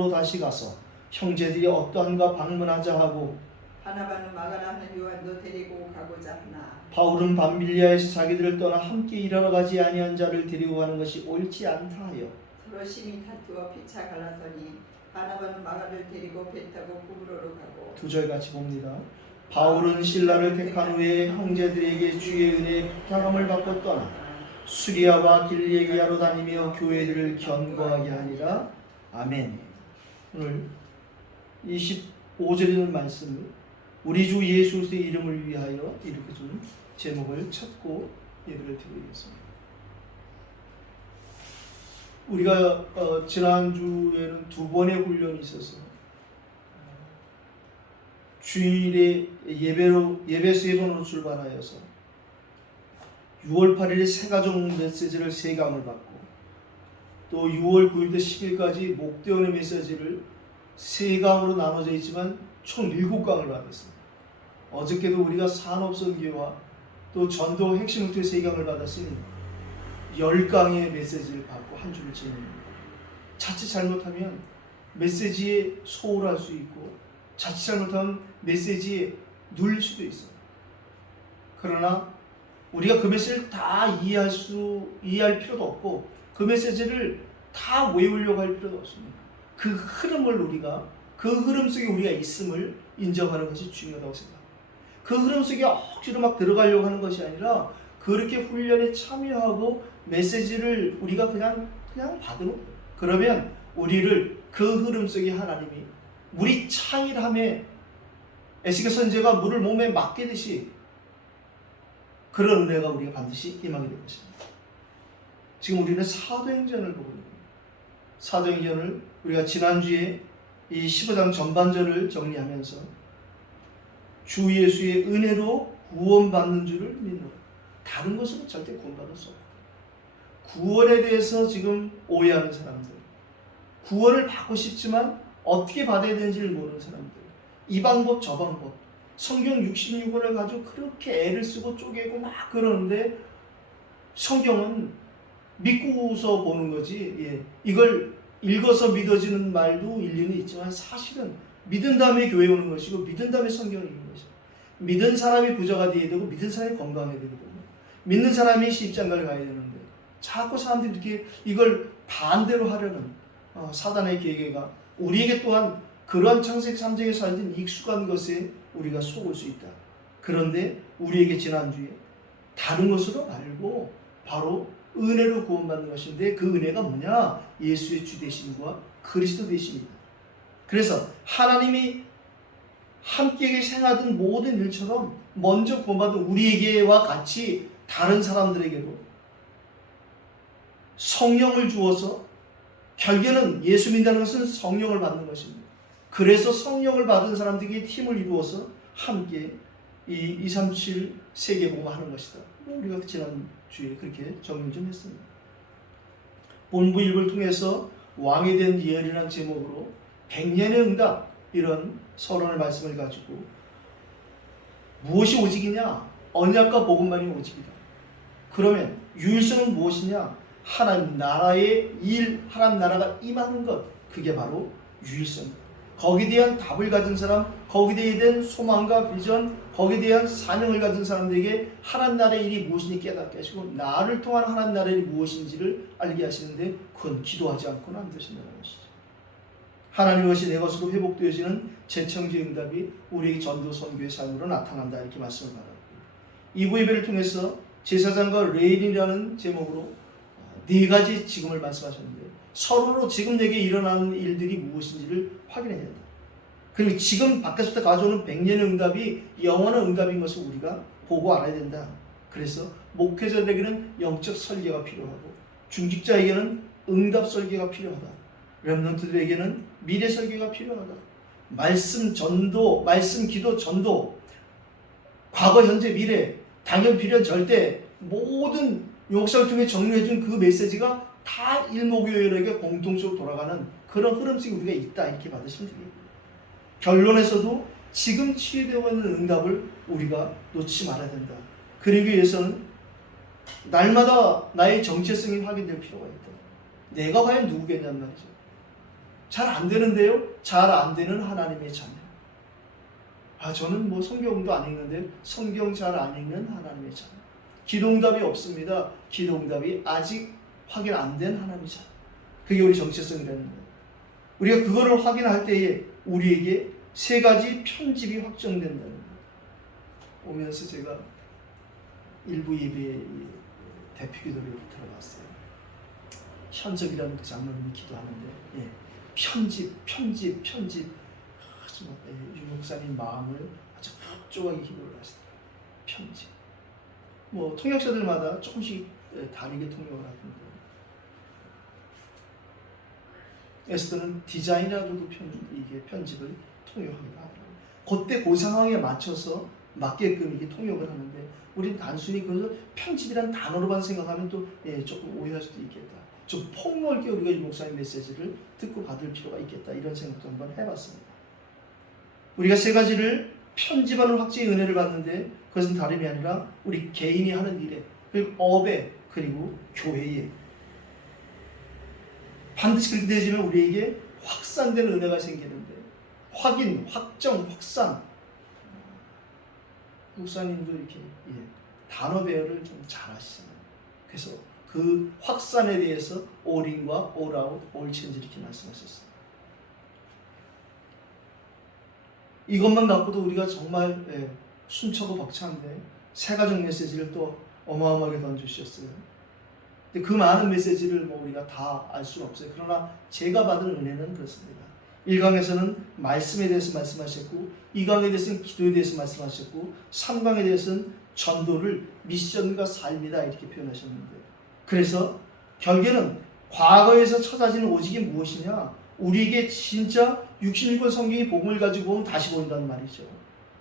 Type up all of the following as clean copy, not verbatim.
성으로 다시 가서 형제들이 어떠한가 방문하자 하고 바나바는 마가라 하는 요한도 데리고 가고자 하나 바울은 밤빌리아에서 자기들을 떠나 함께 일하러 가지 아니한 자를 데리고 가는 것이 옳지 않다 하여 서로 심히 다투어 피차 갈라서니 바나바는 마가를 데리고 배 타고 구브로로 가고 2절 같이 봅니다. 바울은 신라를 택한 후에 형제들에게 주의 은혜의 부탁함을 받고 떠나 수리아와 길리기아로 다니며 교회들을 견고하게 하니라. 아멘. 오늘 25절에 있는 말씀을 우리 주 예수 그리스도의 이름을 위하여 이렇게 좀 제목을 찾고 예배를 드리겠습니다. 우리가 지난주에는 2번의 훈련이 있어서 주일에 예배 3번으로 출발하여서 6월 8일에 새가족 메시지를 3강을 받고 또 6월 9일부터 10일까지 목대원의 메시지를 3강으로 나눠져 있지만 총 7강을 받았습니다. 어저께도 우리가 산업선교와 또 전도 핵심목표 3강을 받았으니 10강의 메시지를 받고 한 주를 지냅니다. 자칫 잘못하면 메시지에 소홀할 수 있고 자칫 잘못하면 메시지에 눌릴 수도 있어요. 그러나 우리가 그 메시지를 다 이해할 필요도 없고 그 메시지를 다 외우려고 할 필요도 없습니다. 그 흐름 속에 우리가 있음을 인정하는 것이 중요하다고 생각합니다. 그 흐름 속에 억지로 막 들어가려고 하는 것이 아니라 그렇게 훈련에 참여하고 메시지를 우리가 그냥 받으면 그러면 우리를 그 흐름 속에 하나님이 물이 창일함에 에스겔 선지자가 물을 몸에 맡기듯이 그런 은혜가 우리가 반드시 임하게 될 것입니다. 지금 우리는 사도행전을 보고 있습니다. 사도행전을 우리가 지난주에 이 15장 전반전을 정리하면서 주 예수의 은혜로 구원받는 줄을 믿는 다른 것으로 절대 구원받을 수 없다. 구원에 대해서 지금 오해하는 사람들, 구원을 받고 싶지만 어떻게 받아야 되는지를 모르는 사람들, 이 방법 저 방법, 성경 66권을 가지고 그렇게 애를 쓰고 쪼개고 막 그러는데 성경은 믿고서 보는 거지. 이걸 읽어서 믿어지는 말도 일리는 있지만 사실은 믿은 다음에 교회 오는 것이고 믿은 다음에 성경을 읽는 것이고 믿은 사람이 부자가 되어야 되고 믿은 사람이 건강해야 되거든요. 믿는 사람이 십자가를 가야 되는데 자꾸 사람들이 이렇게 이걸 반대로 하려는 사단의 계계가 우리에게 또한 그러한 창세기 3장에 살던 익숙한 것에 우리가 속을 수 있다. 그런데 우리에게 지난주에 다른 것으로 말고 바로 은혜로 구원받는 것인데 그 은혜가 뭐냐? 예수의 주 되심과 그리스도 되심이다. 그래서 하나님이 함께 생하던 모든 일처럼 먼저 구원받은 우리에게와 같이 다른 사람들에게도 성령을 주어서 결국에는 예수 믿는다는 것은 성령을 받는 것입니다. 그래서 성령을 받은 사람들에게 팀을 이루어서 함께 이 237 세계복음을 하는 것이다. 우리가 지난주에 그렇게 정리 좀 했습니다. 본부 일부를 통해서 왕에 대한 예언이라는 제목으로 100년의 응답 이런 서론의 말씀을 가지고 무엇이 오직이냐? 언약과 복음만이 오직이다. 그러면 유일성은 무엇이냐? 하나님 나라의 일, 하나님 나라가 임하는 것, 그게 바로 유일성입니다. 거기에 대한 답을 가진 사람, 거기에 대한 소망과 비전, 거기에 대한 사명을 가진 사람들에게 하나님 나라의 일이 무엇인지 깨닫게 하시고 나를 통한 하나님 나라의 일이 무엇인지를 알게 하시는데 그건 기도하지 않고는 안 되신다는 것이죠. 하나님의 것이 내 것으로 회복되어지는 재청지 응답이 우리에게 전도 선교의 삶으로 나타난다 이렇게 말씀을 받았고 2부 예배를 통해서 제사장과 레인이라는 제목으로 4가지 지금을 말씀하셨는데 서로로 지금 내게 일어나는 일들이 무엇인지를 확인해야 된다. 그리고 지금 밖에서부터 가져오는 100년의 응답이 영원한 응답인 것을 우리가 보고 알아야 된다. 그래서 목회자들에게는 영적 설계가 필요하고 중직자에게는 응답 설계가 필요하다. 렘넌트들에게는 미래 설계가 필요하다. 말씀 전도, 말씀 기도 전도, 과거 현재 미래, 당연 비련 절대 모든 역사를 통해 정리해준 그 메시지가 다 일목요연에게 공통적으로 돌아가는 그런 흐름 속에 우리가 있다 이렇게 받으시면 되겠습니다. 결론에서도 지금 취해되고 있는 응답을 우리가 놓지 말아야 된다. 그러기 위해서는 날마다 나의 정체성이 확인될 필요가 있다. 내가 과연 누구겠냔 말이죠. 잘 안 되는데요. 잘 안 되는 하나님의 자녀. 저는 뭐 성경도 안 읽는데 성경 잘 안 읽는 하나님의 자녀. 기도응답이 없습니다. 기도응답이 아직 확인 안 된 하나님의 자녀. 그게 우리 정체성이라는 거예요. 우리가 그거를 확인할 때에 우리에게 세 가지 편집이 확정된다는 거예요. 오면서 제가 일부 예배의 대표 기도를 들어봤어요. 현석이라는 그 장로님이 기도하는데 편집. 유 목사님 마음을 아주 흡족하게 기도를 하시더라고요. 편집. 뭐 통역자들마다 조금씩 다르게 통역을 하던데 에스더는 디자인하고도 이게 편집을 통역하기도 하더라고요. 그때 그 상황에 맞춰서 맞게끔 이게 통역을 하는데 우리는 단순히 그 편집이라는 단어로만 생각하면 또 조금 오해할 수도 있겠다. 좀 폭넓게 우리가 이 목사님 메시지를 듣고 받을 필요가 있겠다. 이런 생각도 한번 해봤습니다. 우리가 세 가지를 편집하는 확증의 은혜를 받는데 그것은 다름이 아니라 우리 개인이 하는 일에 그리고 업에 그리고 교회에 반드시 그렇게 되어지면 우리에게 확산되는 은혜가 생기는데 확인, 확정, 확산 목사님도 이렇게 단어 배열을 좀 잘하시잖아요. 그래서 그 확산에 대해서 all in과 all out, all change 이렇게 말씀하셨어요. 이것만 갖고도 우리가 정말 숨차고 벅찬데 세 가지 메시지를 또 어마어마하게 던져주셨어요. 근데 그 많은 메시지를 뭐 우리가 다 알 수는 없어요. 그러나 제가 받은 은혜는 그렇습니다. 1강에서는 말씀에 대해서 말씀하셨고 2강에 대해서는 기도에 대해서 말씀하셨고 3강에 대해서는 전도를 미션과 삶이다 이렇게 표현하셨는데 그래서 결국에는 과거에서 찾아지는 오직이 무엇이냐? 우리에게 진짜 66권 성경이 복음을 가지고 오면 다시 보인다는 말이죠.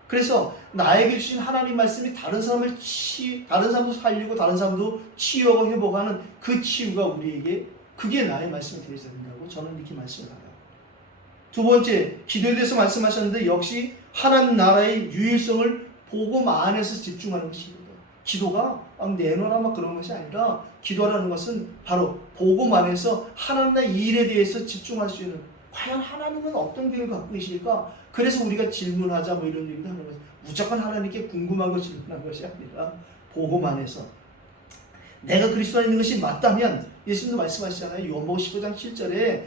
그래서 나에게 주신 하나님 말씀이 다른 사람도 살리고 다른 사람도 치유하고 회복하는 그 치유가 우리에게 그게 나의 말씀이 되어야 된다고 저는 이렇게 말씀을 하요. 두 번째, 기도에 대해서 말씀하셨는데 역시 하나님 나라의 유일성을 복음 안에서 집중하는 것입니다. 기도가 내놓으라 막 그런 것이 아니라 기도라는 것은 바로 복음 안에서 하나님의 일에 대해서 집중할 수 있는 과연 하나님은 어떤 계획을 갖고 계실까? 그래서 우리가 질문하자 뭐 이런 얘기도 하는 거죠. 무조건 하나님께 궁금하고 질문하는 것이 아니라 복음 안에서 내가 그리스도 안에 있는 것이 맞다면 예수님도 말씀하시잖아요. 요한복음 15장 7절에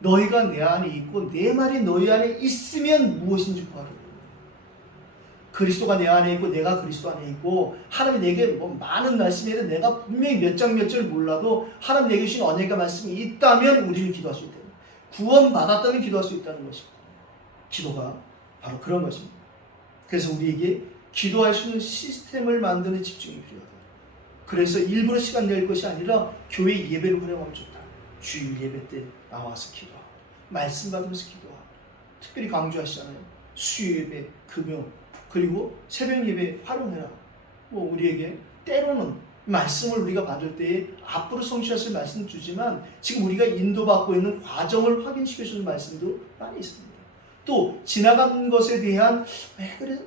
너희가 내 안에 있고 내 말이 너희 안에 있으면 무엇인지 구하라. 그리스도가 내 안에 있고 내가 그리스도 안에 있고 하나님이 내게 뭐 많은 말씀이 아니라 내가 분명히 몇 장 몇 절 몰라도 하나님 내게 주신 언약의 말씀이 있다면 우리는 기도할 수 있다. 구원 받았다면 기도할 수 있다는 것이고 기도가 바로 그런 것입니다. 그래서 우리에게 기도할 수 있는 시스템을 만드는 집중이 필요하다. 그래서 일부러 시간 낼 것이 아니라 교회 예배를 활용하면 좋다. 주일 예배 때 나와서 기도하고 말씀 받으면서 기도하고 특별히 강조하시잖아요. 수요 예배, 금요 그리고 새벽 예배 활용해라. 뭐 우리에게 때로는 말씀을 우리가 받을 때에 앞으로 성취하실 말씀 주지만 지금 우리가 인도받고 있는 과정을 확인시켜주는 말씀도 많이 있습니다. 또 지나간 것에 대한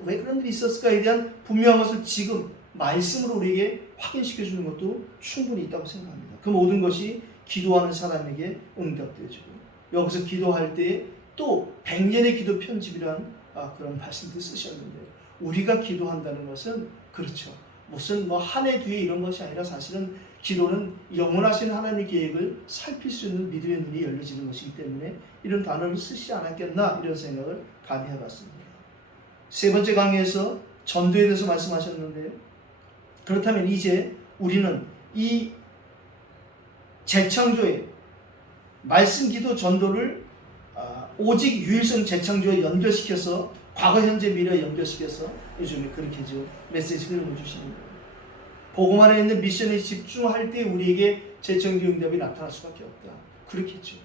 왜 그런 일이 있었을까에 대한 분명한 것을 지금 말씀으로 우리에게 확인시켜주는 것도 충분히 있다고 생각합니다. 그 모든 것이 기도하는 사람에게 응답되어지고 여기서 기도할 때에 또 100년의 기도 편집이라는 그런 말씀도 쓰셨는데 우리가 기도한다는 것은 그렇죠. 무슨 뭐 한 해 뒤에 이런 것이 아니라 사실은 기도는 영원하신 하나님의 계획을 살필 수 있는 믿음의 눈이 열려지는 것이기 때문에 이런 단어를 쓰시지 않았겠나 이런 생각을 감히 해봤습니다. 세 번째 강의에서 전도에 대해서 말씀하셨는데요. 그렇다면 이제 우리는 이 재창조의 말씀 기도 전도를 오직 유일성 재창조에 연결시켜서 과거 현재 미래 연결시켜서 요즘에 그렇게 좀 메시지를 주시는 거예요. 복음 안에 있는 미션에 집중할 때 우리에게 재창조 응답이 나타날 수밖에 없다. 그렇겠죠.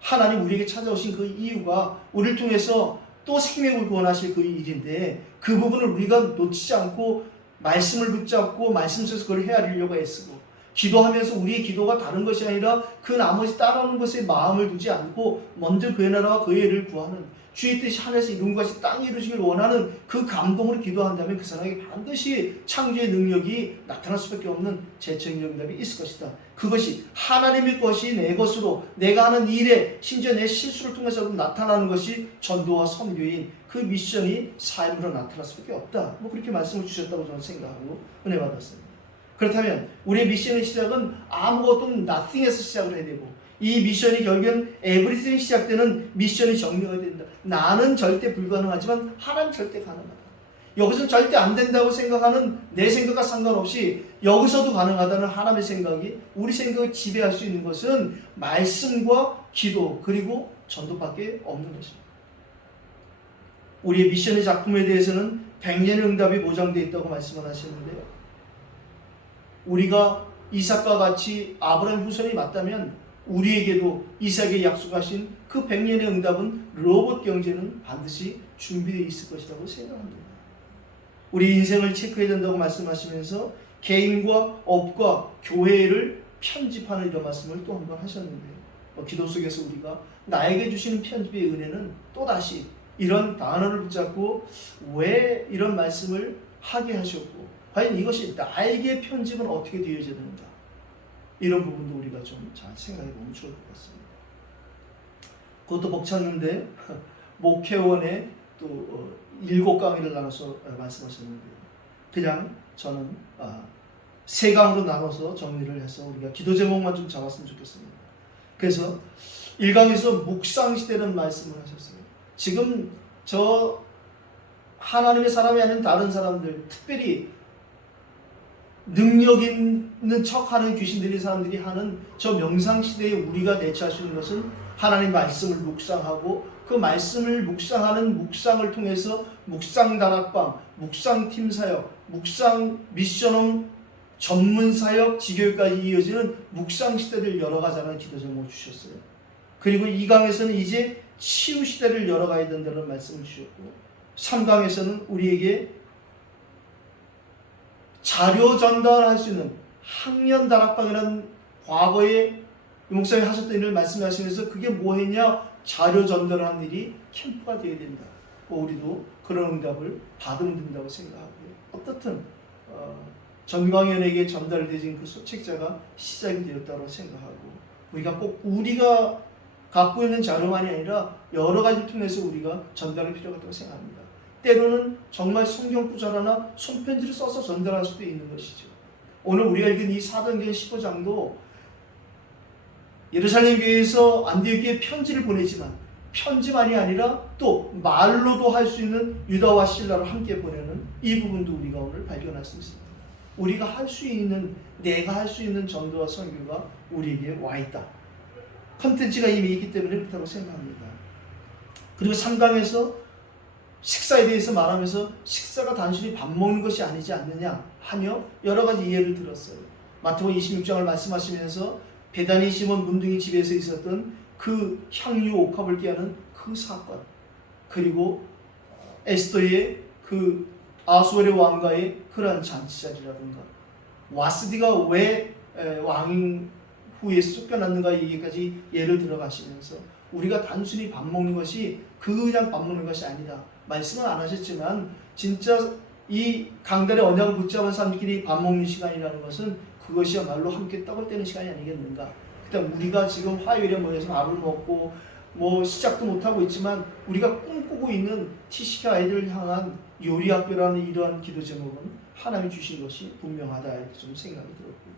하나님 우리에게 찾아오신 그 이유가 우리를 통해서 또 생명을 구원하실 그 일인데 그 부분을 우리가 놓치지 않고 말씀을 붙잡고 말씀 속에서 그걸 헤아리려고 애쓰고 기도하면서 우리의 기도가 다른 것이 아니라 그 나머지 따라오는 것에 마음을 두지 않고 먼저 그의 나라와 그의 의를 구하는, 주의 뜻이 하늘에서 이룬 것이 땅에 이루시길 원하는 그 감동으로 기도한다면 그 사람에게 반드시 창조의 능력이 나타날 수밖에 없는 재청의 응답이 있을 것이다. 그것이 하나님의 것이 내 것으로, 내가 하는 일에 심지어 내 실수를 통해서 나타나는 것이 전도와 선교인 그 미션이 삶으로 나타날 수밖에 없다. 그렇게 말씀을 주셨다고 저는 생각하고 은혜 받았습니다. 그렇다면 우리의 미션의 시작은 아무것도 nothing에서 시작을 해야 되고, 이 미션이 결국은 everything 시작되는 미션이 정리가 된다. 나는 절대 불가능하지만 하나님 절대 가능하다. 여기서 절대 안 된다고 생각하는 내 생각과 상관없이 여기서도 가능하다는 하나님의 생각이 우리 생각을 지배할 수 있는 것은 말씀과 기도 그리고 전도밖에 없는 것입니다. 우리의 미션의 작품에 대해서는 100년의 응답이 보장되어 있다고 말씀을 하시는데요. 우리가 이삭과 같이 아브라함 후손이 맞다면 우리에게도 이삭에게 약속하신 그 100년의 응답은 로봇 경제는 반드시 준비되어 있을 것이라고 생각합니다. 우리 인생을 체크해야 된다고 말씀하시면서 개인과 업과 교회를 편집하는 이런 말씀을 또 한 번 하셨는데요. 기도 속에서 우리가 나에게 주시는 편집의 은혜는 또다시 이런 단어를 붙잡고 왜 이런 말씀을 하게 하셨고, 과연 이것이 나에게 편집은 어떻게 되어져야 되는가, 이런 부분도 우리가 좀 잘 생각해 보면 좋을 것 같습니다. 그것도 벅찼는데 목회원에 또 7강의를 나눠서 말씀하셨는데요. 그냥 저는 3강으로 나눠서 정리를 해서 우리가 기도 제목만 좀 잡았으면 좋겠습니다. 그래서 1강에서 묵상시대라는 말씀을 하셨어요. 지금 저 하나님의 사람이 아닌 다른 사람들, 특별히 능력 있는 척하는 귀신들이 사람들이 하는 저 명상시대에 우리가 대처할 수 있는 것은 하나님 말씀을 묵상하고 그 말씀을 묵상하는 묵상을 통해서 묵상 다락방, 묵상팀 사역, 묵상 미션홈 전문 사역, 지교육까지 이어지는 묵상 시대를 열어가자는 기도 제목을 주셨어요. 그리고 2강에서는 이제 치유 시대를 열어가야 된다는 말씀을 주셨고, 3강에서는 우리에게 자료 전달할 수 있는 학년 다락방이라는 과거에 목사님이 하셨던 일을 말씀하시면서 그게 뭐했냐? 자료 전달하는 일이 캠프가 되어야 된다. 우리도 그런 응답을 받으면 된다고 생각하고요. 어떻든 전광현에게 전달되진 그 소책자가 시작이 되었다고 생각하고, 우리가 꼭 우리가 갖고 있는 자료만이 아니라 여러 가지를 통해서 우리가 전달할 필요가 있다고 생각합니다. 때로는 정말 성경 구절 하나 손편지를 써서 전달할 수도 있는 것이죠. 오늘 우리가 읽은 이 사도행전 15장도 예루살렘 교회에서 안디옥 교회에 편지를 보내지만 편지만이 아니라 또 말로도 할 수 있는 유다와 실라를 함께 보내는 이 부분도 우리가 오늘 발견할 수 있습니다. 우리가 할 수 있는, 내가 할 수 있는 전도와 선교가 우리에게 와 있다. 컨텐츠가 이미 있기 때문에 그렇다고 생각합니다. 그리고 3강에서 식사에 대해서 말하면서 식사가 단순히 밥 먹는 것이 아니지 않느냐 하며 여러 가지 이해를 들었어요. 마태복음 26장을 말씀하시면서 베다니 시몬 문둥이 집에서 있었던 그 향유 옥합을 깨하는 그 사건, 그리고 에스더의 그 아수르의 왕가의 그러한 잔치자리라든가, 와스디가 왜 왕 후에 쫓겨났는가 얘기까지 예를 들어가시면서 우리가 단순히 밥 먹는 것이 그냥 밥 먹는 것이 아니다. 말씀은 안 하셨지만 진짜 이 강단의 언약을 붙잡은 사람들끼리 밥 먹는 시간이라는 것은 그것이야말로 함께 떡을 떼는 시간이 아니겠는가. 그다음 우리가 지금 화요일에 모여서 밥을 먹고 시작도 못하고 있지만 우리가 꿈꾸고 있는 TCK 아이들을 향한 요리학교라는 이러한 기도 제목은 하나님이 주신 것이 분명하다, 이렇게 좀 생각이 들었고,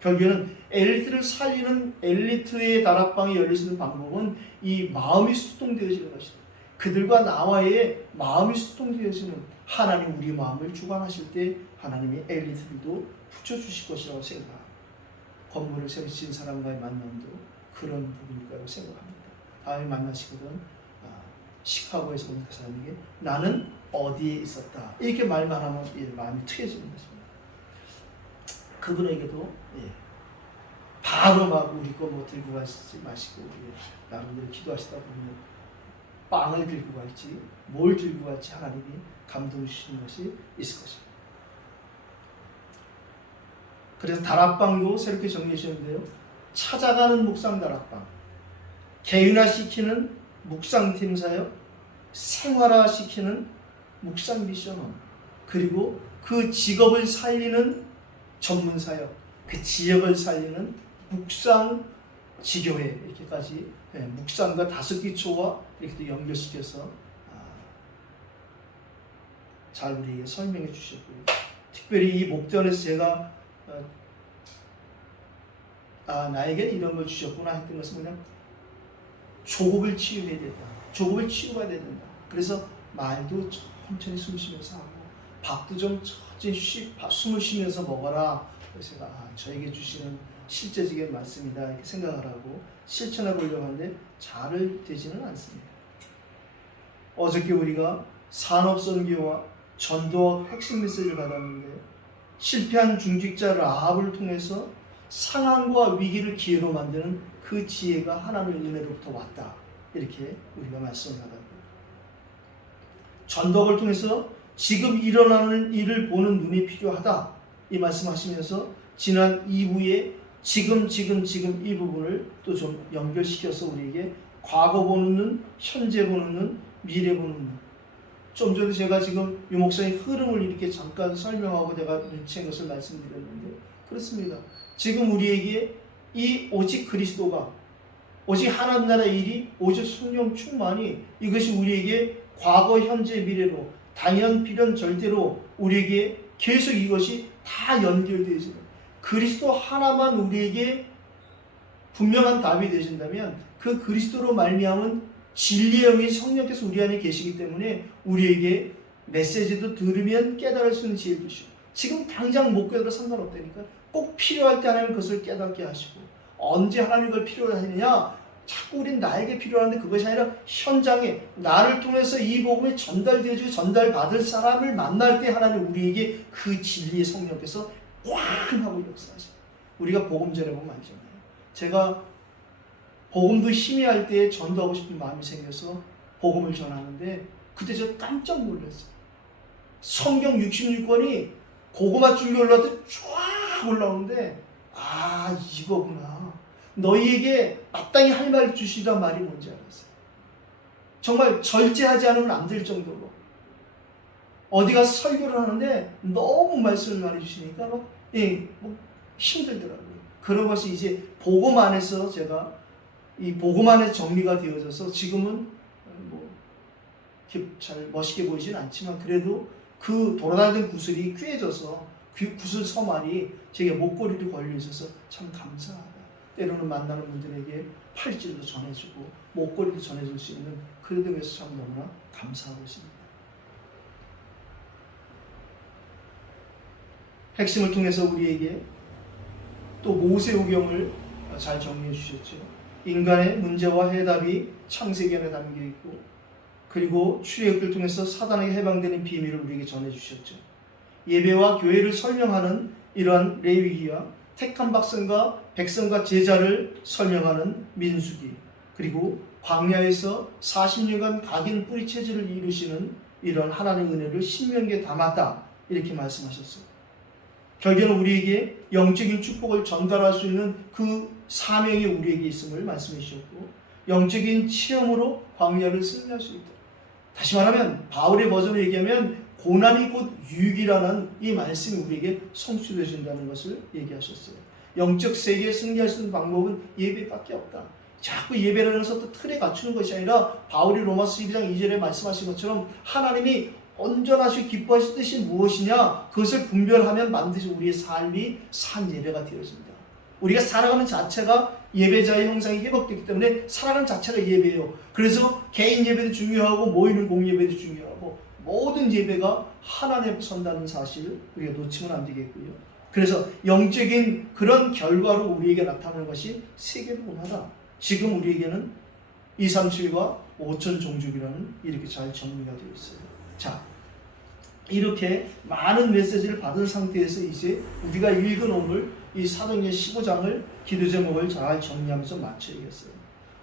결국에는 엘리트를 살리는 엘리트의 다락방이 열릴 수 있는 방법은 이 마음이 소통되어지는 것이다. 그들과 나와의 마음이 소통되어지는, 하나님 우리 마음을 주관하실 때 하나님이 엘리트들도 붙여주실 것이라고 생각합니다. 건물을 새로 지은 사람과의 만남도 그런 부분일 거라고 생각합니다. 다음에 만나시거든 시카고에서 온 그 사람에게 나는 어디에 있었다, 이렇게 말만 하면 마음이 트여지는 것입니다. 그분에게도 바로 막 우리 거 들고 가시지 마시고 나름대로 기도하시다 보면 빵을 들고 갈지 뭘 들고 갈지 하나님이 감동 주시는 것이 있을 것입니다. 그래서 다락방도 새롭게 정리하셨는데요. 찾아가는 묵상 다락방, 개인화시키는 묵상팀 사역, 생활화시키는 묵상 미션원, 그리고 그 직업을 살리는 전문 사역, 그 지역을 살리는 묵상 지교회, 이렇게까지 묵상과 다섯기초와 이렇게 연결시켜서 잘 우리에게 설명해 주셨고요. 특별히 이 목전에서 제가 나에게 이런 걸 주셨구나 했던 것은 그냥 조급을 치유해야 된다. 조급을 치유해야 된다. 그래서 말도 천천히 숨 쉬면서 하고, 밥도 좀 천천히 숨을 쉬면서 먹어라. 그래서 제가 저에게 주시는 실제적인 말씀이다 이렇게 생각을 하고 실천해 보려고 하는데 잘 되지는 않습니다. 어저께 우리가 산업선교와 전도 핵심 메시지를 받았는데, 실패한 중직자 라합을 통해서 상황과 위기를 기회로 만드는 그 지혜가 하나님의 은혜로부터 왔다, 이렇게 우리가 말씀을 받았고, 전도를 통해서 지금 일어나는 일을 보는 눈이 필요하다 이 말씀하시면서 지난 2부에 지금 이 부분을 또 좀 연결시켜서 우리에게 과거 보는 눈, 현재 보는 눈, 미래 보는 눈. 좀 전에 제가 지금 유 목사의 흐름을 이렇게 잠깐 설명하고 내가 눈치챈 것을 말씀드렸는데, 그렇습니다. 지금 우리에게 이 오직 그리스도가, 오직 하나님 나라의 일이, 오직 성령 충만이, 이것이 우리에게 과거, 현재, 미래로 당연, 필연, 절대로 우리에게 계속 이것이 다 연결되어지는, 그리스도 하나만 우리에게 분명한 답이 되신다면 그 그리스도로 말미암은 진리의 영이 성령께서 우리 안에 계시기 때문에 우리에게 메시지도 들으면 깨달을 수 있는 지혜를 주시고, 지금 당장 못 깨달아도 상관없다니까. 꼭 필요할 때 하나님 그것을 깨닫게 하시고, 언제 하나님 그걸 필요로 하느냐, 자꾸 우린 나에게 필요한데 그것이 아니라 현장에 나를 통해서 이 복음이 전달되어지고 전달받을 사람을 만날 때 하나님 우리에게 그 진리의 성령께서 꽝 하고 역사하셔요. 우리가 복음 전해보면 알잖아요. 제가 복음도 희미할 때 전도하고 싶은 마음이 생겨서 복음을 전하는데, 그때 제가 깜짝 놀랐어요. 성경 66권이 고구마 줄기 올라올 때 쫙 올라오는데, 이거구나. 너희에게 마땅히 할 말 주시란 말이 뭔지 알았어요. 정말 절제하지 않으면 안 될 정도로 어디 가서 설교를 하는데 너무 말씀을 많이 주시니까 뭐 힘들더라고요. 그러고서 이제 복음 안에서 제가 이 복음 안에 정리가 되어져서 지금은 뭐 이렇게 잘 멋있게 보이진 않지만 그래도 그 돌아다니던 구슬이 꿰져서 그 구슬 서말이 제게 목걸이로 걸려 있어서 참 감사하다. 때로는 만나는 분들에게 팔찌도 전해주고 목걸이도 전해줄 수 있는 그런 데서 참 너무나 감사하고 있습니다. 핵심을 통해서 우리에게 또 모세오경을 잘 정리해 주셨죠. 인간의 문제와 해답이 창세기 안에 담겨 있고, 그리고 출애굽을 통해서 사단에게 해방되는 비밀을 우리에게 전해 주셨죠. 예배와 교회를 설명하는 이러한 레위기와 택한 백성과 제자를 설명하는 민수기, 그리고 광야에서 40년간 각인 뿌리 체질을 이루시는 이런 하나님의 은혜를 신명기에 담았다, 이렇게 말씀하셨어요. 결국에는 우리에게 영적인 축복을 전달할 수 있는 그 사명이 우리에게 있음을 말씀해 주셨고, 영적인 체험으로 광야를 승리할 수 있다. 다시 말하면 바울의 버전을 얘기하면 고난이 곧 유익이라는 이 말씀이 우리에게 성취되어 준다는 것을 얘기하셨어요. 영적 세계에 승리할 수 있는 방법은 예배밖에 없다. 자꾸 예배라는 것을 또 틀에 갖추는 것이 아니라 바울이 로마서 12장 2절에 말씀하신 것처럼 하나님이 온전하시고 기뻐하실 뜻이 무엇이냐, 그것을 분별하면 반드시 우리의 삶이 산 예배가 되어집니다. 우리가 살아가는 자체가 예배자의 형상이 회복되기 때문에 살아가는 자체가 예배예요. 그래서 개인 예배도 중요하고 모이는 공예배도 중요하고 모든 예배가 하나님 앞에 선다는 사실을 우리가 놓치면 안 되겠고요. 그래서 영적인 그런 결과로 우리에게 나타나는 것이 세계문화다. 지금 우리에게는 237과 5천 종족이라는 이렇게 잘 정리가 되어 있어요. 자, 이렇게 많은 메시지를 받은 상태에서 이제 우리가 읽은 오늘 이 사도행전 15장을 기도 제목을 잘 정리하면서 마쳐야겠어요.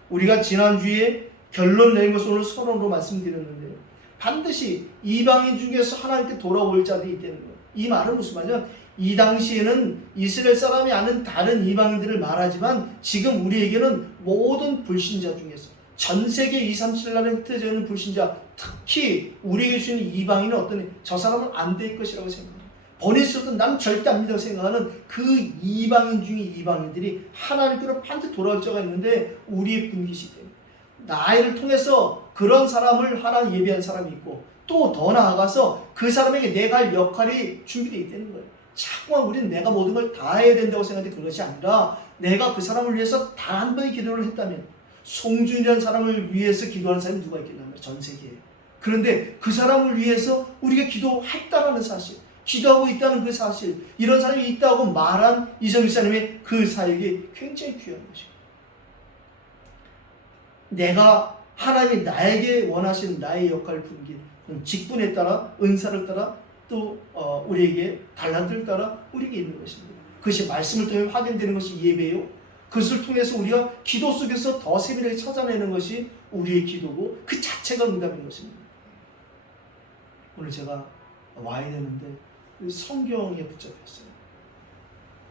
우리가 지난주에 결론 낸 것을 오늘 서론으로 말씀드렸는데요. 반드시 이방인 중에서 하나님께 돌아올 자들이 있다는 거예요. 이 말은 무슨 말이냐면 이 당시에는 이스라엘 사람이 아는 다른 이방인들을 말하지만 지금 우리에게는 모든 불신자 중에서 전 세계 2, 3, 7나라에 흩어져 있는 불신자, 특히 우리에게 주는 이방인은 어떤 저 사람은 안 될 것이라고 생각합니다. 번외스러도 난 절대 안 믿다고 생각하는 그 이방인 중에 이방인들이 하나님께로 반드시 돌아올 자가 있는데 우리의 분깃이 때문에 나를 통해서 그런 사람을 하나님 예비한 사람이 있고 또 더 나아가서 그 사람에게 내가 할 역할이 준비되어 있다는 거예요. 자꾸만 우리는 내가 모든 걸 다 해야 된다고 생각하는데 그것이 아니라 내가 그 사람을 위해서 단 한 번의 기도를 했다면 송준이라는 사람을 위해서 기도하는 사람이 누가 있겠냐면 전 세계에. 그런데 그 사람을 위해서 우리가 기도했다라는 사실, 기도하고 있다는 그 사실, 이런 사람이 있다고 말한 이정일 사람의 그 사역이 굉장히 귀한 것이고 내가 하나님이 나에게 원하시는 나의 역할을 분긴 직분에 따라 은사를 따라 또 우리에게 달란트를 따라 우리에게 있는 것입니다. 그것이 말씀을 통해 확인되는 것이 예배요. 그것을 통해서 우리가 기도 속에서 더 세밀하게 찾아내는 것이 우리의 기도고 그 자체가 응답인 것입니다. 오늘 제가 와야 되는데 성경에 붙잡혔어요.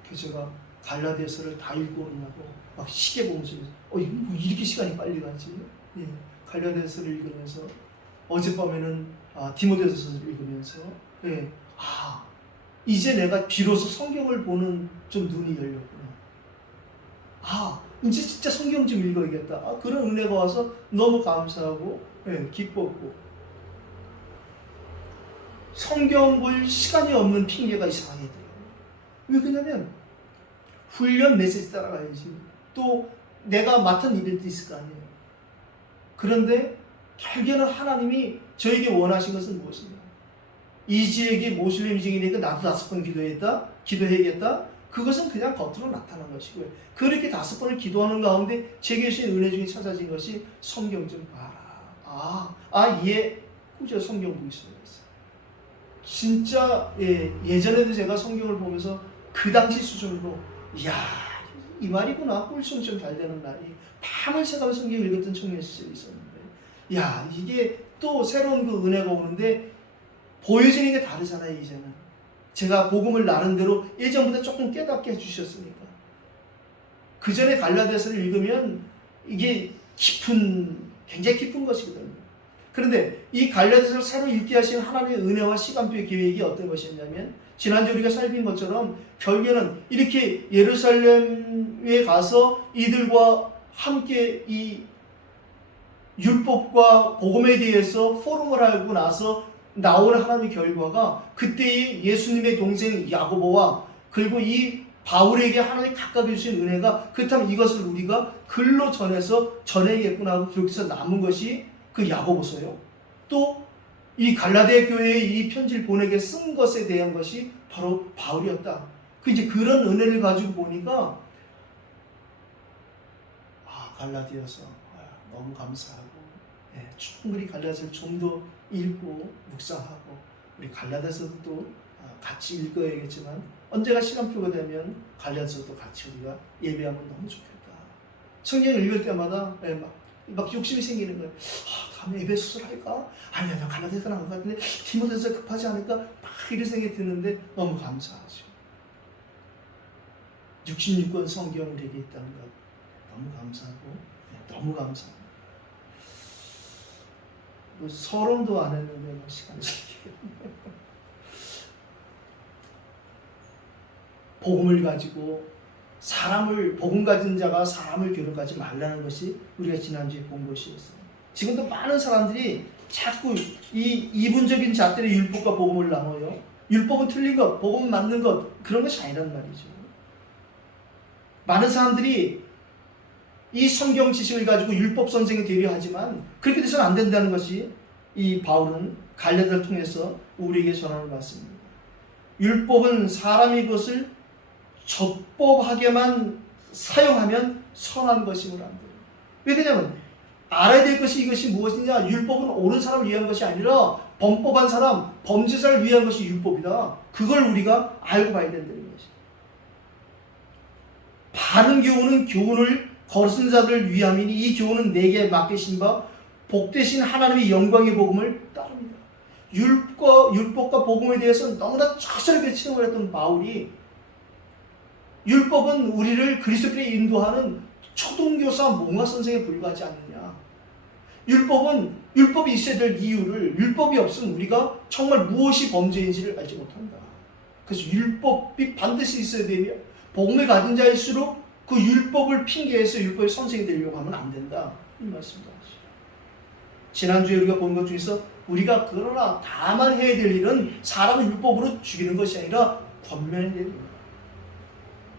그래서 제가 갈라디아서를 다 읽고 오느냐고 막 시계 보면서 이거 뭐 이렇게 시간이 빨리 가지? 예, 갈라디아서를 읽으면서 어젯밤에는 디모데서를 읽으면서 예, 이제 내가 비로소 성경을 보는 좀 눈이 열렸구나. 이제 진짜 성경 좀 읽어야겠다. 그런 은혜가 와서 너무 감사하고 예, 기뻤고 성경 볼 시간이 없는 핑계가 이상하게 돼요. 왜 그러냐면 훈련 메시지 따라가야지. 또 내가 맡은 이벤트 있을 거 아니에요. 그런데 결국에는 하나님이 저에게 원하신 것은 무엇인가? 이 지역이 모슬림 지역이니까 나도 5번 기도해야겠다. 그것은 그냥 겉으로 나타난 것이고요. 그렇게 5번을 기도하는 가운데 제게 주신 은혜 중에 찾아진 것이 성경 좀 봐라. 그죠? 성경 보기 시작했어요. 진짜 예전에도 제가 성경을 보면서 그 당시 수준으로 이 말이구나. 꿀송 좀 잘 되는 말이 밤을 새가면서 성경을 읽었던 청년 시절이 있었는데 이게 또 새로운 그 은혜가 오는데 보여지는 게 다르잖아요. 이제는 제가 복음을 나름대로 예전보다 조금 깨닫게 해주셨으니까 그 전에 갈라디아서를 읽으면 이게 굉장히 깊은 것이거든요. 그런데 이 갈라디아서를 새로 읽게 하신 하나님의 은혜와 시간표의 계획이 어떤 것이었냐면 지난주 우리가 살핀 것처럼 결국에는 이렇게 예루살렘에 가서 이들과 함께 이 율법과 복음에 대해서 포럼을 하고 나서 나오는 하나님의 결과가 그때의 예수님의 동생 야고보와 그리고 이 바울에게 하나님이 각각에 주신 은혜가 그렇다면 이것을 우리가 글로 전해서 전해야겠구나 하고 기록해서 남은 것이 그 야고보서요. 또 이 갈라디아 교회에 이 편지를 보내게 쓴 것에 대한 것이 바로 바울이었다. 이제 그런 은혜를 가지고 보니까 갈라디아서 너무 감사하고 충분히 갈라디아서를 좀 더 읽고 묵상하고 우리 갈라디아서도 또 같이 읽어야겠지만 언제가 시간표가 되면 갈라디아서도 같이 우리가 예배하면 너무 좋겠다. 성경을 읽을 때마다 막 욕심이 생기는 거예요. 다음에 에베소서를 할까? 아니야, 갈라디아서 나올 것 같은데 디모데서 급하지 않을까? 막 이런 생각이 드는데 너무 감사하죠. 66권 성경을 우리에게 있다는 것 너무 감사하고 너무 감사합니다. 서론도 안 했는데 시간이 복음을 가지고 복음 가진 자가 사람을 괴롭히지 말라는 것이 우리가 지난주에 본 것이었어요. 지금도 많은 사람들이 자꾸 이 이분적인 잣들의 율법과 복음을 나눠요. 율법은 틀린 것, 복음은 맞는 것, 그런 것이 아니란 말이죠. 많은 사람들이 이 성경 지식을 가지고 율법 선생이 되려 하지만 그렇게 돼서는 안 된다는 것이 이 바울은 갈라디아를 통해서 우리에게 전하는 말씀입니다. 율법은 사람이 그것을 적법하게만 사용하면 선한 것임을 안 돼요. 왜 그러냐면 알아야 될 것이 이것이 무엇이냐? 율법은 옳은 사람을 위한 것이 아니라 범법한 사람, 범죄자를 위한 것이 율법이다. 그걸 우리가 알고 봐야 된다는 것이. 바른 교훈은 교훈을 거스른 자들을 위함이니 이 교훈은 내게 맡기신 바 복되신 하나님의 영광의 복음을 따릅니다. 율법과 복음에 대해서 너무나 적절하게 체험을 했던 바울이 율법은 우리를 그리스도께 인도하는 초등교사 몽화 선생에 불과하지 않느냐. 율법이 있어야 될 이유를, 율법이 없으면 우리가 정말 무엇이 범죄인지를 알지 못한다. 그래서 율법이 반드시 있어야 되며 복음을 가진 자일수록 그 율법을 핑계해서 율법의 선생이 되려고 하면 안 된다. 이 말씀도 하시죠. 지난주에 우리가 본 것 중에서 우리가 그러나 다만 해야 될 일은 사람을 율법으로 죽이는 것이 아니라 권면해야 됩니다.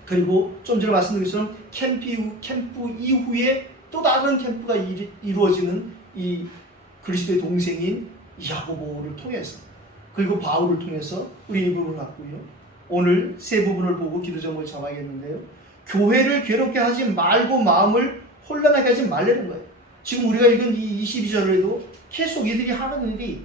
그리고 좀 전에 말씀드린 것처럼 캠프 이후에 또 다른 캠프가 이루어지는 이 그리스도의 동생인 야고보를 통해서, 그리고 바울을 통해서 우리 이 부분을 봤고요. 오늘 세 부분을 보고 기도 제목을 잡아야겠는데요. 교회를 괴롭게 하지 말고 마음을 혼란하게 하지 말라는 거예요. 지금 우리가 읽은 이 22절에도 계속 이들이 하는 일이,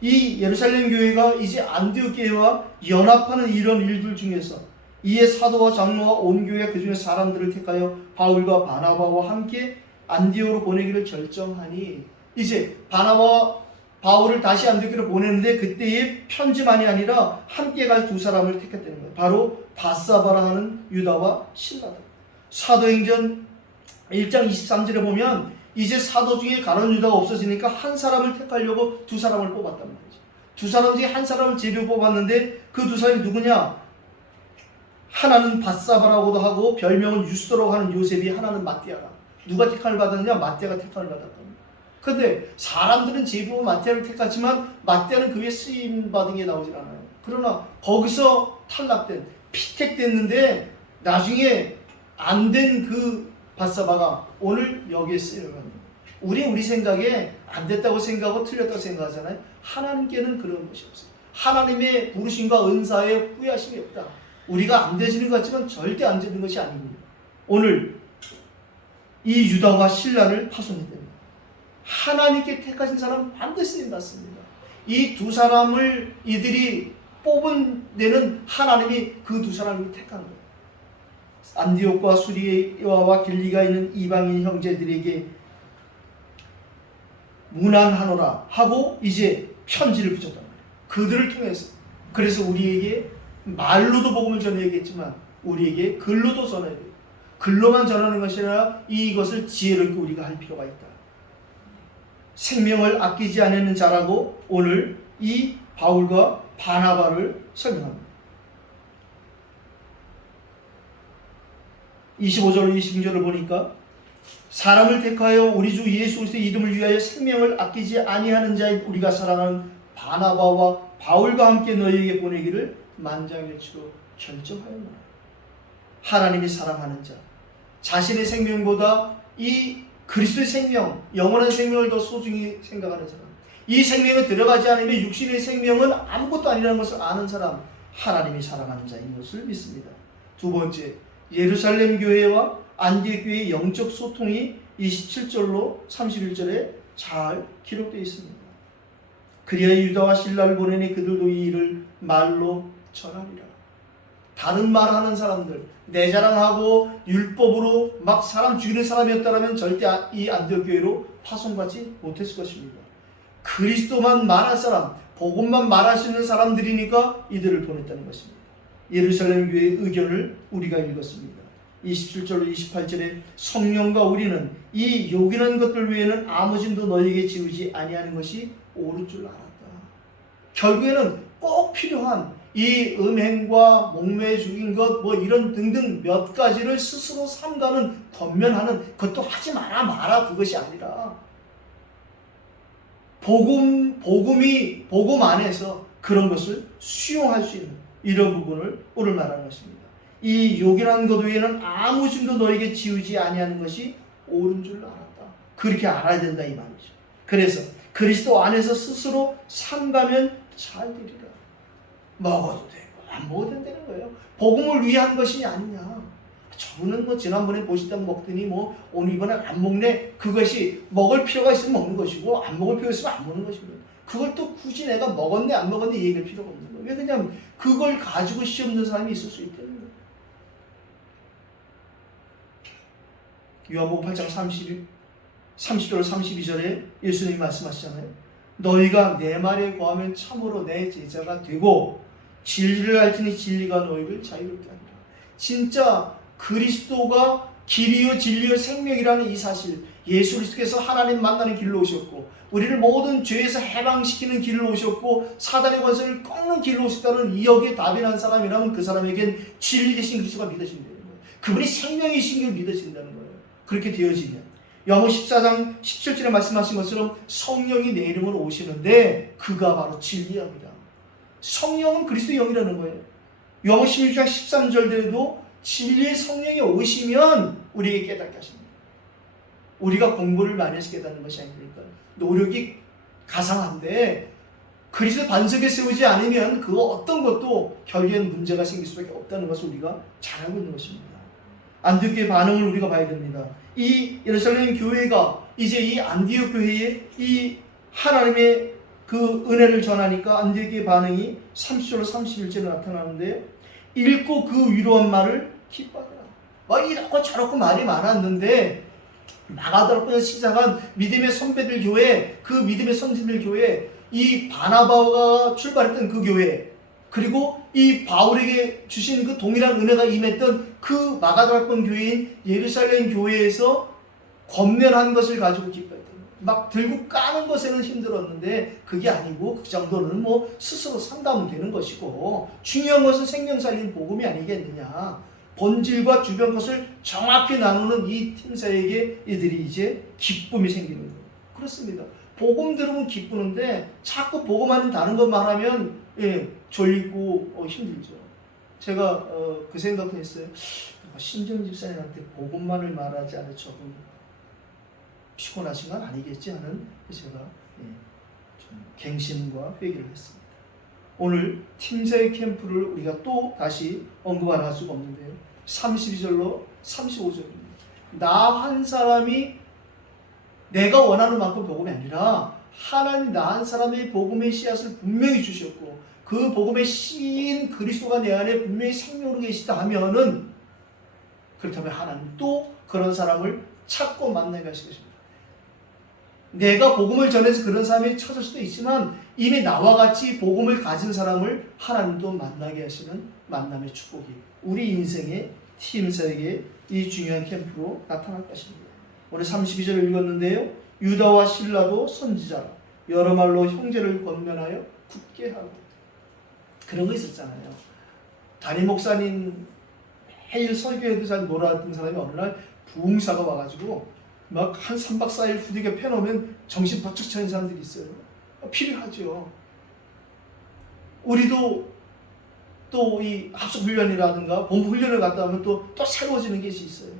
이 예루살렘 교회가 이제 안디옥 교회와 연합하는 이런 일들 중에서 이에 사도와 장로와 온 교회 그 중에 사람들을 택하여 바울과 바나바와 함께 안디옥으로 보내기를 결정하니, 이제 바나바와 바울을 다시 안디옥으로 보내는데 그때의 편지만이 아니라 함께 갈 두 사람을 택했다는 거예요. 바로 바사바라 하는 유다와 실라다. 사도행전 1장 23절에 보면 이제 사도 중에 가룟 유다가 없어지니까 한 사람을 택하려고 두 사람을 뽑았단 말이죠. 두 사람 중에 한 사람을 제비로 뽑았는데 그 두 사람이 누구냐? 하나는 바사바라고도 하고 별명은 유스도라고 하는 요셉이, 하나는 마띠아라. 누가 택함을 받았느냐? 마띠아가 택함을 받았다. 그런데 사람들은 제비로 마띠아를 택하지만 마띠아는 그 위에 쓰임 받은 게 나오질 않아요. 그러나 거기서 탈락된, 피택됐는데 나중에 안 된 그 바사바가 오늘 여기에 쓰여요. 우리 생각에 안 됐다고 생각하고 틀렸다고 생각하잖아요. 하나님께는 그런 것이 없어요. 하나님의 부르심과 은사에 후회하심이 없다. 우리가 안 되지는 것 같지만 절대 안 되는 것이 아닙니다. 오늘 이 유다와 신라를 파손해야 됩니다. 하나님께 택하신 사람은 반드시 쓰임받습니다. 이 두 사람을 이들이 뽑은 데는 하나님이 그 두 사람을 택한 거예요. 안디옥과 수리아와 길리가 있는 이방인 형제들에게 문안하노라 하고 이제 편지를 붙였단 말이에요. 그들을 통해서. 그래서 우리에게 말로도 복음을 전해야겠지만 우리에게 글로도 전해야 돼요. 글로만 전하는 것이 아니라 이것을 지혜롭게 우리가 할 필요가 있다. 생명을 아끼지 않는 자라고 오늘 이 바울과 바나바를 설명합니다. 25절 26절을 보니까 사람을 택하여 우리 주 예수 그리스도의 이름을 위하여 생명을 아끼지 아니하는 자인 우리가 사랑하는 바나바와 바울과 함께 너희에게 보내기를 만장일치로 결정하였노라. 하나님이 사랑하는 자, 자신의 생명보다 이 그리스도의 생명, 영원한 생명을 더 소중히 생각하는 사람, 이 생명에 들어가지 않으면 육신의 생명은 아무것도 아니라는 것을 아는 사람, 하나님이 사랑하는 자인 것을 믿습니다. 두 번째, 예루살렘 교회와 안디옥 교회의 영적 소통이 27절로 31절에 잘 기록되어 있습니다. 그리하여 유다와 신라를 보내니 그들도 이 일을 말로 전하리라. 다른 말하는 사람들, 내 자랑하고 율법으로 막 사람 죽이는 사람이었다면 절대 이 안디옥 교회로 파송받지 못했을 것입니다. 그리스도만 말할 사람, 복음만 말할 수 있는 사람들이니까 이들을 보냈다는 것입니다. 예루살렘 교회의 의견을 우리가 읽었습니다. 27절로 28절에 성령과 우리는 이 요긴한 것들 외에는 아무 짐도 너희에게 지우지 아니하는 것이 옳은 줄 알았다. 결국에는 꼭 필요한 이 음행과 목매에 죽인 것 뭐 이런 등등 몇 가지를 스스로 삼가는, 권면하는, 그것도 하지 마라 그것이 아니라 복음 안에서 그런 것을 수용할 수 있는 이런 부분을 오늘 말하는 것입니다. 이 요긴한 것 외에는 아무 짐도 너에게 지우지 아니하는 것이 옳은 줄 알았다. 그렇게 알아야 된다 이 말이죠. 그래서 그리스도 안에서 스스로 삼가면 잘 되리라. 먹어도 되고 안 먹어도 된다는 거예요. 복음을 위한 것이 아니냐. 저분은 뭐 지난번에 보시던 먹더니 뭐 오늘 이번에 안 먹네. 그것이 먹을 필요가 있으면 먹는 것이고 안 먹을 필요가 있으면 안 먹는 것입니다. 그걸 또 굳이 내가 먹었네 안 먹었네 얘기할 필요가 없는 거예요. 왜 그냥 그걸 가지고 시험 든 사람이 있을 수 있다는 거예요. 요한복음 8장 30절 32절에 예수님이 말씀하시잖아요. 너희가 내 말에 거하면 참으로 내 제자가 되고 진리를 알지니 진리가 너희를 자유롭게 하리라. 진짜 그리스도가 길이요 진리요 생명이라는 이 사실, 예수 그리스도께서 하나님 만나는 길로 오셨고 우리를 모든 죄에서 해방시키는 길로 오셨고 사단의 권세를 꺾는 길로 오셨다는 여기에 답이 난 사람이라면 그 사람에겐 진리 되신 그리스도가 믿어진다는 거예요. 그분이 생명이신 걸 믿어진다는 거예요. 그렇게 되어지면 요한복음 14장 17절에 말씀하신 것처럼 성령이 내 이름으로 오시는데 그가 바로 진리입니다. 성령은 그리스도의 영이라는 거예요. 요한복음 16장 13절에도 진리의 성령이 오시면 우리에게 깨닫게 하십니다. 우리가 공부를 많이 해서 깨닫는 것이 아니니까 노력이 가상한데 그리스도 반석에 세우지 않으면 그 어떤 것도 결국엔 문제가 생길 수밖에 없다는 것을 우리가 잘 알고 있는 것입니다. 안디옥교의 반응을 우리가 봐야 됩니다. 이 예루살렘 교회가 이제 이 안디옥 교회에 이 하나님의 그 은혜를 전하니까 안디옥의 반응이 30절로 31절에 나타나는데 읽고 그 위로한 말을 기뻐하더라. 막 이렇고 저렇고 말이 많았는데 마가다락방에서 시작한 믿음의 선배들 교회, 그 믿음의 선진들 교회, 이 바나바가 출발했던 그 교회, 그리고 이 바울에게 주신 그 동일한 은혜가 임했던 그 마가다락방 교회인 예루살렘 교회에서 권면한 것을 가지고 기뻐했던 거예요. 막 들고 까는 것에는 힘들었는데 그게 아니고 그 정도는 뭐 스스로 산다면 되는 것이고 중요한 것은 생명 살린 복음이 아니겠느냐. 본질과 주변 것을 정확히 나누는 이 팀사에게 이들이 이제 기쁨이 생기는 거예요. 그렇습니다. 복음 들으면 기쁘는데 자꾸 복음 아닌 다른 것 말하면 졸리고 힘들죠. 제가 그 생각도 했어요. 신정 집사님한테 복음만을 말하지 않을 조금 피곤하신 건 아니겠지 하는 제가 좀 갱신과 회개를 했습니다. 오늘 팀사의 캠프를 우리가 또 다시 언급 안 할 수가 없는데요. 32절로 35절입니다. 나 한 사람이 내가 원하는 만큼 복음이 아니라 하나님 나 한 사람의 복음의 씨앗을 분명히 주셨고 그 복음의 씨인 그리스도가 내 안에 분명히 생명으로 계시다 하면은 그렇다면 하나님 또 그런 사람을 찾고 만나게 하실 것입니다. 내가 복음을 전해서 그런 사람이 찾을 수도 있지만 이미 나와 같이 복음을 가진 사람을 하나님도 만나게 하시는 만남의 축복이 우리 인생의 팀사에게 이 중요한 캠프로 나타날 것입니다. 오늘 32절을 읽었는데요. 유다와 실라도 선지자라 여러 말로 형제를 권면하여 굳게 하고 그런 거 있었잖아요. 담임 목사님 매일 설교해도 잘 몰아듣는 사람이 어느 날 부흥사가 와가지고 막 한 3박 4일 후디게 펴놓으면 정신 바짝 차린 사람들이 있어요. 필요하죠. 우리도 또 이 합숙훈련이라든가 본부훈련을 갔다 오면 또 새로워지는 것이 있어요.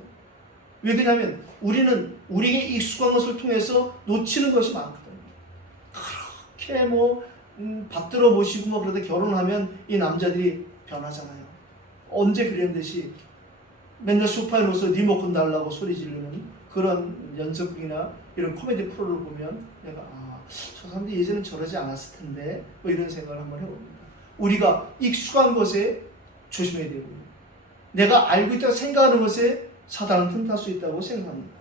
왜 그러냐면 우리는 우리에게 익숙한 것을 통해서 놓치는 것이 많거든요. 그렇게 받들어 모시고 그러다 결혼하면 이 남자들이 변하잖아요. 언제 그런 듯이 맨날 소파에 누워서 리모컨 달라고 소리 지르는 그런 연속극이나 이런 코미디 프로를 보면 내가 저 사람들이 예전엔 저러지 않았을 텐데 이런 생각을 한번 해봅니다. 우리가 익숙한 것에 조심해야 되고 내가 알고 있다고 생각하는 것에 사단은 틈탈 수 있다고 생각합니다.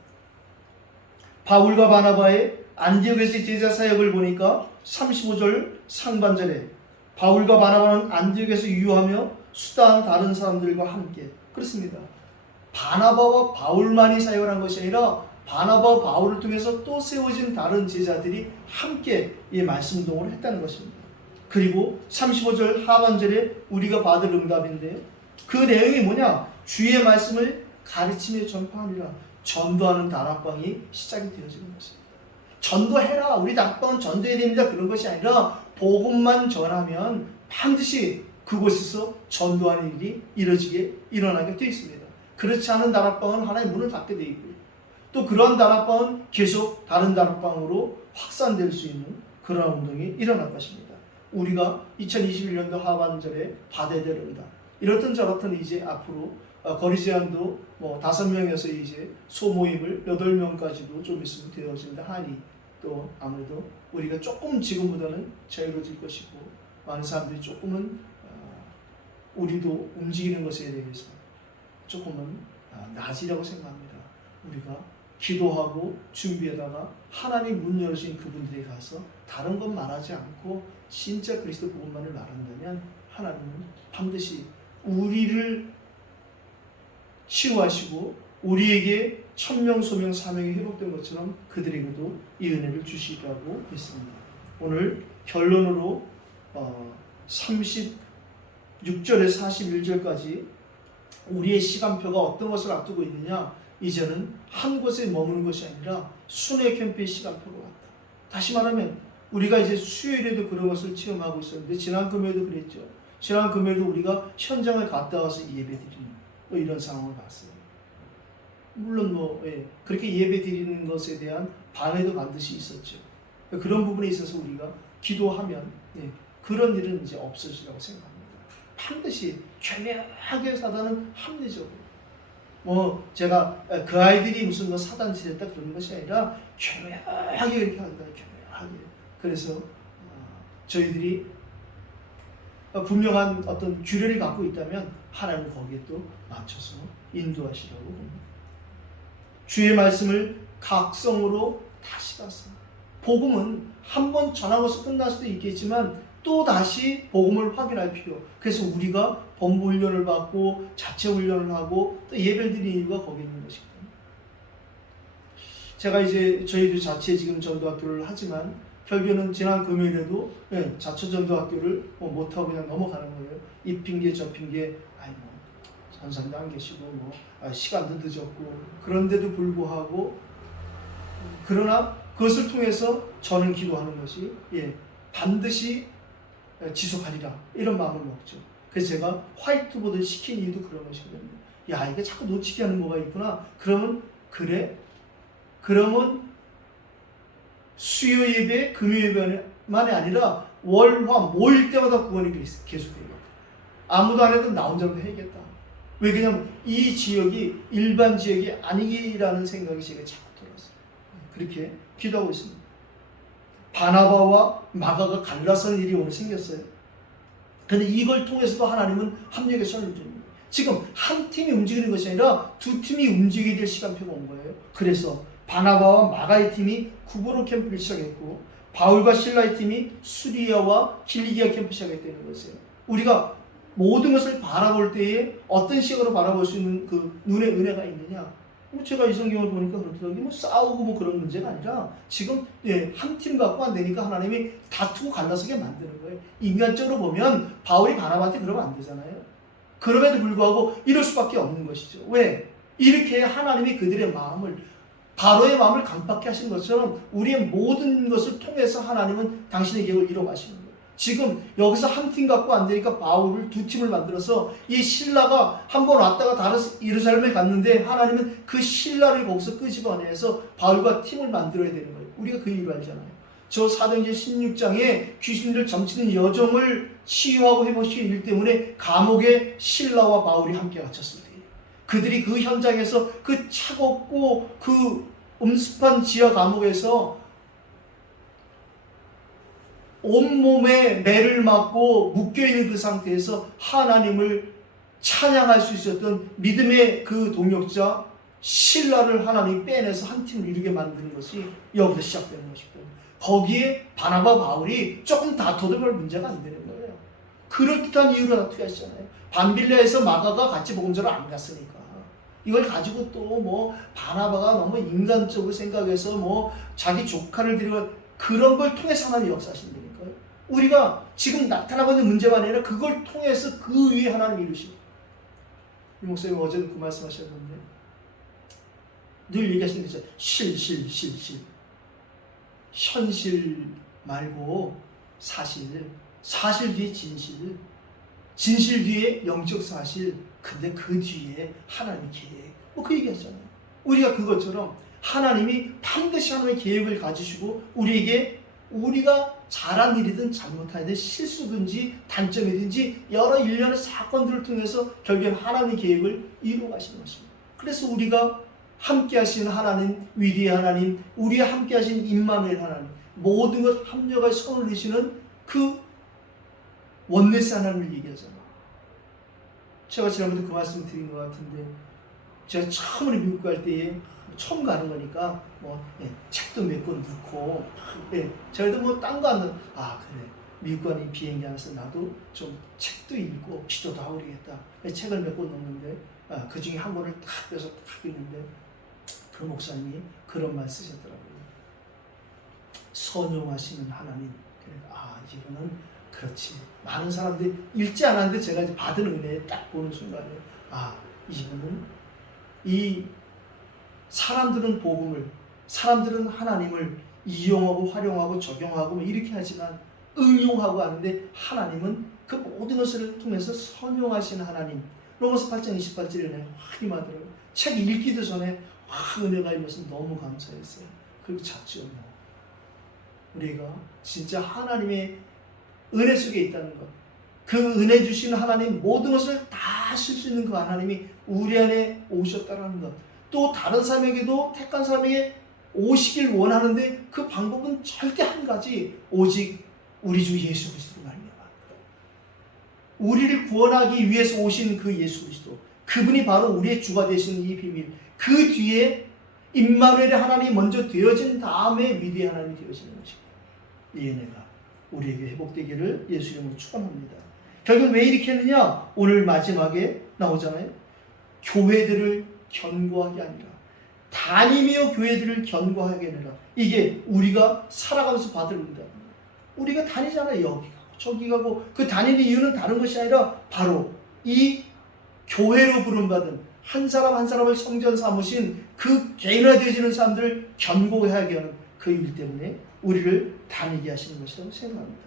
바울과 바나바의 안디옥에서의 제자 사역을 보니까 35절 상반절에 바울과 바나바는 안디옥에서 유효하며 수다한 다른 사람들과 함께 그렇습니다. 바나바와 바울만이 사역을 한 것이 아니라 바나바와 바울을 통해서 또 세워진 다른 제자들이 함께 이 말씀동을 했다는 것입니다. 그리고 35절 하반절에 우리가 받을 응답인데 그 내용이 뭐냐? 주의 말씀을 가르치며 전파하니라. 전도하는 다락방이 시작이 되어지는 것입니다. 전도해라. 우리 다락방은 전도해야 됩니다. 그런 것이 아니라 복음만 전하면 반드시 그곳에서 전도하는 일이 일어나게 되어 있습니다. 그렇지 않은 다락방은 하나의 문을 닫게 되어 있고요. 또 그러한 다락방은 계속 다른 다락방으로 확산될 수 있는 그런 운동이 일어날 것입니다. 우리가 2021년도 하반절에 받아야 될 응답. 이렇든 저렇든 이제 앞으로 거리 제한도 5명에서 이제 소모임을 8명까지도 좀 있으면 되어진다 하니 또 아무래도 우리가 조금 지금보다는 자유로워질 것이고 많은 사람들이 조금은 우리도 움직이는 것에 대해서 조금은 나아지려고 생각합니다. 우리가 기도하고 준비하다가 하나님 문 열으신 그분들에 가서 다른 건 말하지 않고 진짜 그리스도 복음만을 말한다면 하나님은 반드시 우리를 치유하시고 우리에게 천명, 소명, 사명이 회복된 것처럼 그들에게도 이 은혜를 주시라고 했습니다. 오늘 결론으로 36절에 41절까지 우리의 시간표가 어떤 것을 앞두고 있느냐, 이제는 한 곳에 머무는 것이 아니라 순회 캠프의 시간표가 왔다. 다시 말하면 우리가 이제 수요일에도 그런 것을 체험하고 있었는데 지난 금요일도 그랬죠. 지난 금요일도 우리가 현장을 갔다 와서 예배드리는 이런 상황을 봤어요. 물론 그렇게 예배드리는 것에 대한 반해도 반드시 있었죠. 그런 부분에 있어서 우리가 기도하면 그런 일은 이제 없어지라고 생각합니다. 반드시 교묘하게 사단은 합리적으로 제가 그 아이들이 무슨 사단짓 했다 그러는 것이 아니라 교묘하게 이렇게 한다. 교묘하게. 그래서 저희들이 분명한 어떤 규례를 갖고 있다면 하나님은 거기에 또 맞춰서 인도하시라고 봅니다. 주의 말씀을 각성으로 다시 봤습니다. 복음은 한 번 전하고서 끝날 수도 있겠지만 또 다시 복음을 확인할 필요. 그래서 우리가 본부 훈련을 받고 자체 훈련을 하고 또 예배를 드리는 이유가 거기에 있는 것이거든요. 제가 이제 저희도 자체 지금 전도학교를 하지만 결국에는 지난 금요일에도 자체 전도학교를 못하고 그냥 넘어가는 거예요. 이 핑계 저 핑계 선생님도 안 계시고 시간도 늦었고 그런데도 불구하고 그러나 그것을 통해서 저는 기도하는 것이 반드시 지속하리라 이런 마음을 먹죠. 그래서 제가 화이트보드를 시킨 이유도 그런 것이거든요. 야, 이게 자꾸 놓치게 하는 뭐가 있구나. 그러면 수요 예배, 금요 예배만이 아니라 월화 모일 때마다 구원이 계속되겠다. 아무도 안 해도 나 혼자라도 해야겠다. 왜 그냥 이 지역이 일반 지역이 아니라는 생각이 제가 자꾸 들었어요. 그렇게 기도하고 있습니다. 바나바와 마가가 갈라서는 일이 오늘 생겼어요. 그런데 이걸 통해서도 하나님은 합력의 손을 줍니다. 지금 한 팀이 움직이는 것이 아니라 두 팀이 움직이게 될 시간표가 온 거예요. 그래서 바나바와 마가의 팀이 구브로 캠프를 시작했고 바울과 실라의 팀이 수리아와 킬리기아 캠프 시작했다는 것이에요. 우리가 모든 것을 바라볼 때에 어떤 시각으로 바라볼 수 있는 그 눈의 은혜가 있느냐? 제가 이 성경을 보니까 그렇더라고요. 싸우고 그런 문제가 아니라 지금 한 팀 갖고 안 되니까 하나님이 다투고 갈라서게 만드는 거예요. 인간적으로 보면 바울이 바나바한테 그러면 안 되잖아요. 그럼에도 불구하고 이럴 수밖에 없는 것이죠. 왜? 이렇게 하나님이 그들의 마음을 바로의 마음을 강팍케 하신 것처럼 우리의 모든 것을 통해서 하나님은 당신의 계획을 이뤄가시는 거예요. 지금 여기서 한 팀 갖고 안 되니까 바울을 두 팀을 만들어서 이 신라가 한 번 왔다가 다른 예루살렘에 갔는데 하나님은 그 신라를 거기서 끄집어내서 바울과 팀을 만들어야 되는 거예요. 우리가 그 이유를 알잖아요. 저 사도행전 16장에 귀신들 점치는 여종을 치유하고 회복시킨 일 때문에 감옥에 신라와 바울이 함께 갇혔을 때 그들이 그 현장에서 그 차갑고 그 음습한 지하 감옥에서 온몸에 매를 맞고 묶여있는 그 상태에서 하나님을 찬양할 수 있었던 믿음의 그 동력자 신라를 하나님이 빼내서 한 팀을 이루게 만드는 것이 여기서 시작되는 것이거든요. 거기에 바나바 바울이 조금 다퉈도 별 문제가 안 되는 거예요. 그럴듯한 이유로 다투게 하시잖아요. 밤빌레에서 마가가 같이 복음전을 안 갔으니까 이걸 가지고 또 바나바가 너무 인간적으로 생각해서 자기 조카를 데리고 그런 걸 통해서 하나님 역사하신다니까요. 우리가 지금 나타나고 있는 문제가 아니라 그걸 통해서 그 위에 하나님 이루시고 이 목사님 어제도 그 말씀하셨는데 늘 얘기하시는 거죠. 실 현실 말고 사실 뒤에 진실 뒤에 영적 사실 근데 그 뒤에 하나님의 계획 그 얘기하잖아요. 우리가 그것처럼 하나님이 반드시 하나님의 계획을 가지시고 우리에게 우리가 잘한 일이든 잘못한 일이든 실수든지 단점이든지 여러 일련의 사건들을 통해서 결국엔 하나님의 계획을 이루어 가시는 것입니다. 그래서 우리가 함께 하시는 하나님, 위대한 하나님, 우리와 함께 하시는 임마누엘 하나님, 모든 것 합력할 손을 내시는 그 원네스 하나님을 얘기하잖아요. 제가 지난번에 그 말씀 드린 것 같은데 제가 처음으로 미국 갈 때에 처음 가는 거니까 뭐 책도 몇 권 넣고 저희도 뭐 딴 거 하면 그래 미국 가는 비행기 안에서 나도 좀 책도 읽고 기도도 하고 그러겠다. 책을 몇 권 넣는데 그 중에 한 권을 탁 빼서 탁 읽는데 그 목사님이 그런 말 쓰셨더라고요. 선용하시는 하나님. 그러니까 이분은 그렇지. 많은 사람들이 읽지 않았는데 제가 이제 받은 은혜에 딱 보는 순간에 이분은 이 사람들은 복음을, 사람들은 하나님을 이용하고 활용하고 적용하고 뭐 이렇게 하지만 응용하고 하는데 하나님은 그 모든 것을 통해서 선용하시는 하나님. 로마서 8장 28절에 확 임하더라고요. 책 읽기도 전에 확 은혜가 임해서 너무 감사했어요. 그리고 찾죠. 우리가 진짜 하나님의 은혜 속에 있다는 것, 그 은혜 주시는 하나님 모든 것을 다 하실 수 있는 그 하나님이 우리 안에 오셨다는 것, 또 다른 사람에게도 택한 사람에게 오시길 원하는데 그 방법은 절대 한 가지, 오직 우리 주 예수 그리스도로 말미암아 우리를 구원하기 위해서 오신 그 예수 그리스도, 그분이 바로 우리의 주가 되시는 이 비밀, 그 뒤에 임마누엘의 하나님이 먼저 되어진 다음에 위대한 하나님이 되어지는 것입니다. 이 은혜가 우리에게 회복되기를 예수 이름으로 축원합니다. 결국 왜 이렇게 했느냐? 오늘 마지막에 나오잖아요. 교회들을 견고하게 하니라. 다니며 교회들을 견고하게 하니라. 이게 우리가 살아가면서 받을 은혜다. 우리가 다니잖아요. 여기 가고 저기 가고. 그 다니는 이유는 다른 것이 아니라 바로 이 교회로 부름받은 한 사람 한 사람을 성전 삼으신 그 개인화되어지는 사람들을 견고하게 하는 그 일 때문에 우리를 다니게 하시는 것이라고 생각합니다.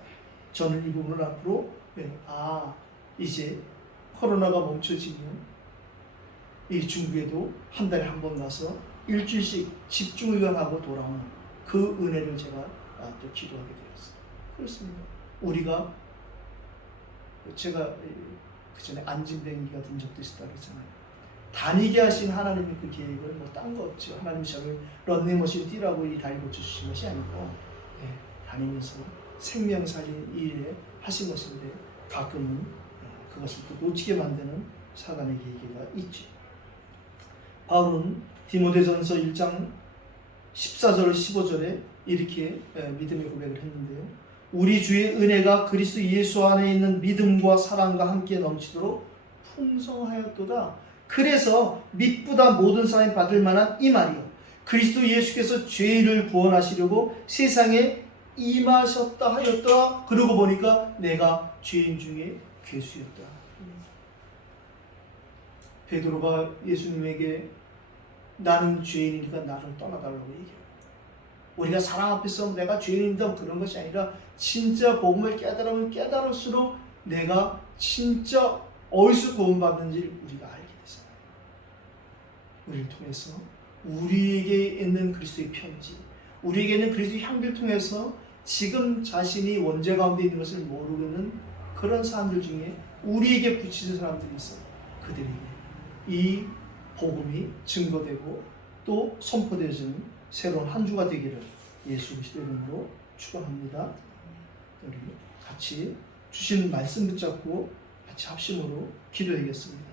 저는 이 부분을 앞으로 이제 코로나가 멈춰지면 이 중국에도 한 달에 한 번 가서 일주일씩 집중의견하고 돌아오는 그 은혜를 제가 또 기도하게 되었어요. 그렇습니다. 우리가 제가 그 전에 안진뱅이가 든 적도 있었다 그랬잖아요. 다니게 하신 하나님의 그 계획은 뭐 딴 거 없죠. 하나님이 저를 런닝머신 뛰라고 이 다리 고쳐주신 것이 아니고 다니면서 생명 살린 일에 하신 것인데 가끔은 그것을 또 놓치게 만드는 사단의 계기가 있죠. 바울은 디모데전서 1장 14절 15절에 이렇게 믿음의 고백을 했는데요. 우리 주의 은혜가 그리스도 예수 안에 있는 믿음과 사랑과 함께 넘치도록 풍성하였도다. 그래서 mit보다 모든 사람이 받을 만한 이 말이요. 그리스도 예수께서 죄인을 구원하시려고 세상에 임하셨다 하였더라. 그러고 보니까 내가 죄인 중에 괴수였다. 베드로가 예수님에게 나는 죄인이니까 나를 떠나달라고 얘기해요. 우리가 사랑 앞에서 내가 죄인이다 그런 것이 아니라 진짜 복음을 깨달으면 깨달을수록 내가 진짜 어디서 구원받는지를 우리가 알게 되잖아요. 우리를 통해서 우리에게 있는 그리스도의 편지, 우리에게 있는 그리스도의 향기를 통해서 지금 자신이 원죄 가운데 있는 것을 모르는 그런 사람들 중에 우리에게 붙이는 사람들이 있어요. 그들에게 이 복음이 증거되고 또 선포되어지는 새로운 한 주가 되기를 예수 그리스도 이름으로 축원합니다. 우리 같이 주신 말씀 붙잡고 같이 합심으로 기도하겠습니다.